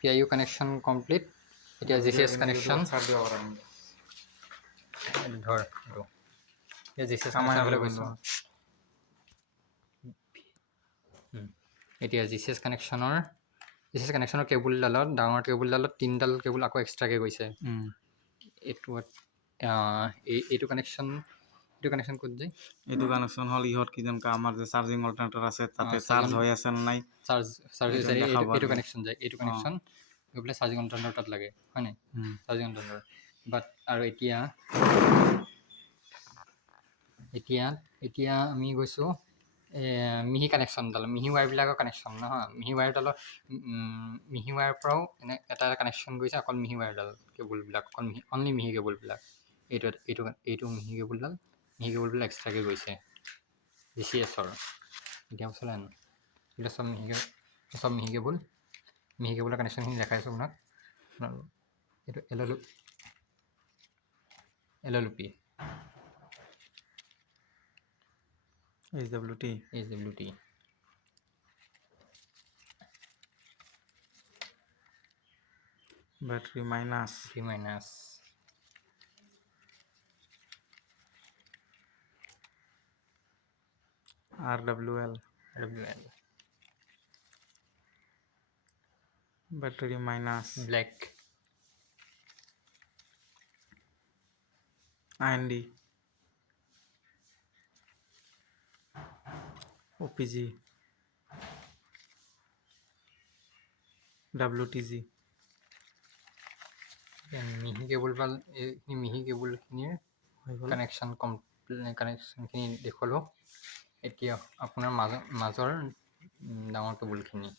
PIU connection complete. এতিয়া GCS connection ধৰ এইটো এতিয়া GCS কানেকশ্যনলৈ গৈছোঁ। এতিয়া GCS কানেকশ্যনৰ কেবুলডালত ডাঙৰ কেবুলডালত 3ডাল কেবুল আকৌ এক্সট্ৰাকৈ গৈছে। এইটো কানেকশ্যন ক'ত যায়? এইটো কানেকশ্যন হ'ল ইহঁত কিজনকা আমাৰ যে চাৰ্জিং অল্টাৰনেটৰ আছে তাতে চাৰ্জ হৈ আছে নে নাই চাৰ্জ এইটো কানেকশ্যন যায়। এইটো কানেকশ্যন গৈ পেলাই চাৰ্জিং অল্টাৰনেটৰ তাত লাগে, হয় নাই? চাৰ্জিং অল্টাৰনেটৰ বাট আৰু এতিয়া আমি গৈছোঁ মিহি কানেকশ্যনডাল, মিহি ৱায়াৰবিলাকৰ কানেকশ্যন নহয়। মিহি ৱায়াৰৰ পৰাও এটা কানেকশ্যন গৈছে, অকল মিহি ৱায়াৰডাল কেবুলবিলাক, অনলি মিহি কেবুলবিলাক। এইটো মিহি কেবুলবিলাক এক্সট্ৰাকৈ গৈছে GCSৰ। এতিয়া চলে ন, এইবিলাক চব মিহি কেবুলৰ কানেকশ্যনখিনি দেখাইছোঁ আপোনাক। এইটো LLP HWT battery minus RWL battery minus black IND OPG WTG মিহি কেবুলখিনিৰ কানেকশ্যনখিনি দেখুৱালোঁ। এতিয়া আপোনাৰ মাজৰ ডাঙৰ কেবুলখিনি